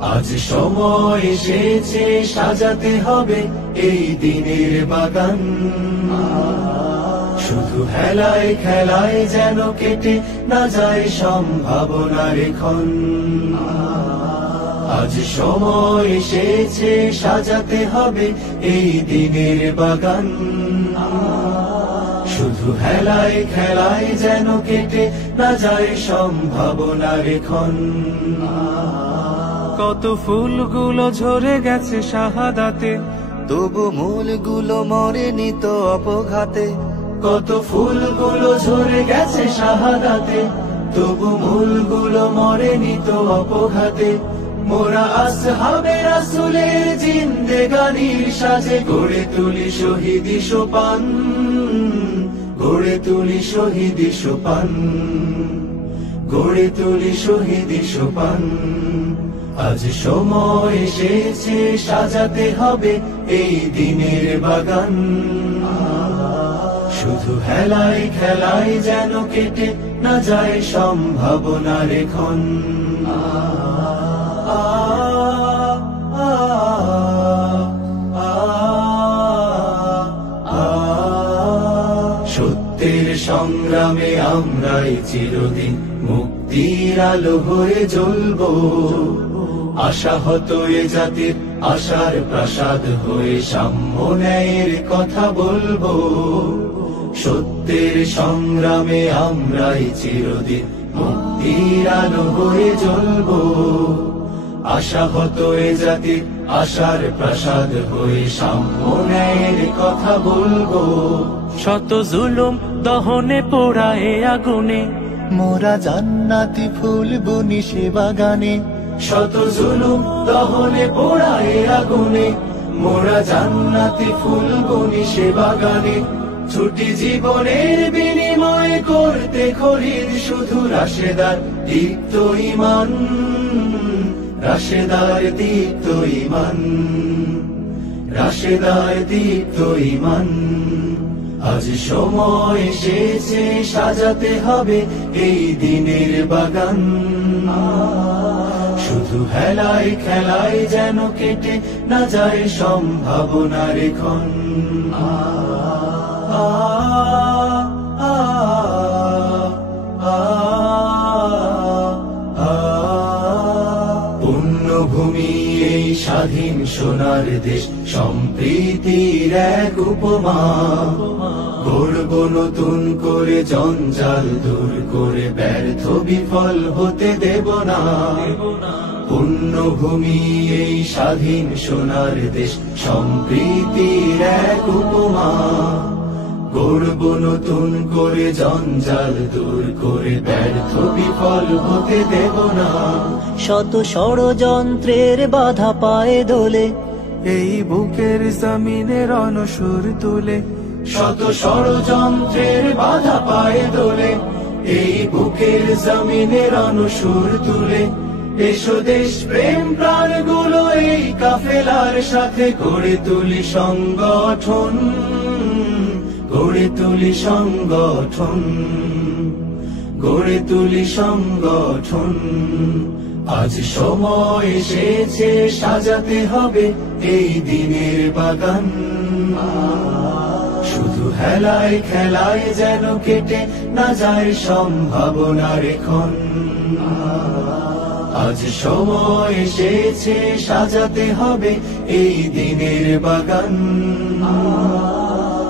আজ সময় এসেছে সাজাতে হবে এই দিনের বাগান। শুধু হেলায় খেলায় যেন কেটে না যায় সম্ভাবনার ক্ষণ। আজ সময় এসেছে সাজাতে হবে এই দিনের বাগান। শুধু হেলায় খেলায় যেন কেটে না যায় সম্ভাবনার ক্ষণ। কত ফুলগুলো ঝরে গেছে শাহাদাতে, তবু মূলগুলো মরেনি তো অপঘাতে। কত ফুলগুলো ঝরে গেছে শাহাদাতে, তবু মূলগুলো মরেনি তো অপঘাতে। মোরা আসহাবে রাসূলের জিন্দেগানির সাজে গড়ে তুলি শহীদি সোপান, গড়ে তুলি শহীদি সোপান, গড়ে তুলি শহীদি সোপান। আজ সময় এসেছে সাজাতে হবে এই দিনের বাগান। শুধু হেলায় খেলায় যেন কেটে না যায় সম্ভাবনার ক্ষণ। সত্যের সংগ্রামে আমরাই চিরদিন মুক্তির আলো হয়ে জ্বলবো। আশাহত এ জাতির আশার প্রাসাদ হয়ে সাম্য ন্যায়ের কথা বলবো। সত্যের সংগ্রামে আমরাই চিরদিন মুক্তির আলো হয়ে জ্বলবো। আশাহত এ জাতির আশার প্রাসাদ হয়ে সাম্য ন্যায়ের কথা বলবো। শত জুলুম দহনে পোড়ায় আগুনে, মোরা জান্নাতি ফুল বুনি সে বাগানে। শত জুলুম দহনে পোড়ায় আগুনে, মোরা জান্নাতি ফুল বুনি সে বাগানে। ছুটি জীবনের বিনিময় করতে খরিদ শুধু রাশেদার দীপ্ত ঈমান, রাশেদার দীপ্ত ঈমান, রাশেদার দীপ্ত ঈমান। আজ সময় এসেছে সাজাতে হবে এই দিনের বাগান। শুধু হেলায় খেলায় যেন কেটে না যায় সম্ভাবনার ক্ষণ। পুণ্যভূমি এই স্বাধীন সোনার দেশ, সম্প্রীতির এক উপমা। গড়ব নতুন করে জঞ্জাল দূর করে, ব্যর্থ বিফল হতে দেব না। পুণ্যভূমি এই স্বাধীন সোনার দেশ, সম্প্রীতির এক উপমা। গড়ব নতুন করে জঞ্জাল দূর করে, ব্যর্থ বিফল হতে দেব না। শত ষড়যন্ত্রের বাধা পায়ে দোলে, এই বুকের জমিনে রণসুর তুলে। শত ষড়যন্ত্রের বাধা পায়ে দোলে, এই বুকের জমিনে রণসুর তুলে। এসো দেশ প্রেম প্রাণগুলো এই কাফেলার সাথে গড়ে তুলি সংগঠন, গড়ে তুলি সংগঠন, গড়ে তুলি সংগঠন। আজ সময় এসেছে সাজাতে হবে এই দিনের বাগান। শুধু হেলায় খেলায় যেন কেটে না যায় সম্ভাবনার ক্ষণ। আজ সময় এসেছে সাজাতে হবে এই দিনের বাগান।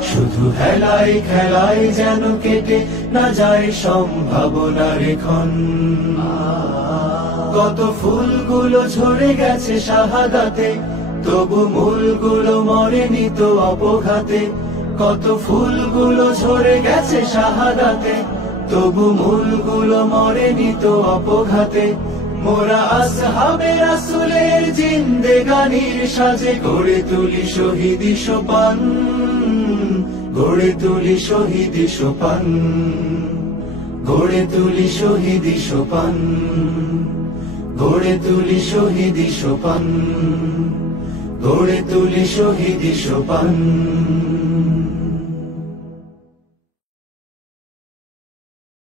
শুধু হেলায় খেলায় যেন কেটে না যায় সম্ভাবনার ক্ষণ। কত ফুলগুলো ঝরে গেছে শাহাদাতে, তবু মূলগুলো মরেনি তো অপঘাতে। কত ফুলগুলো ঝরে গেছে শাহাদাতে, তবু মূলগুলো মরেনি তো অপঘাতে। মোরা আসহাবে রাসূলের জিন্দেগানির সাজে গড়ে তুলি শহীদি সোপান, গড়ে তুলি শহীদি সোপান, গড়ে তুলি শহীদি সোপান, গড়ে তুলি শহীদি সোপান, গড়ে তুলি শহীদি সোপান।